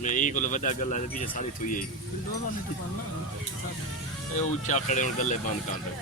मैं यही को वड्डा गल है पीछे सारी थी ये ऊंचा खड़े गले बंद कर दे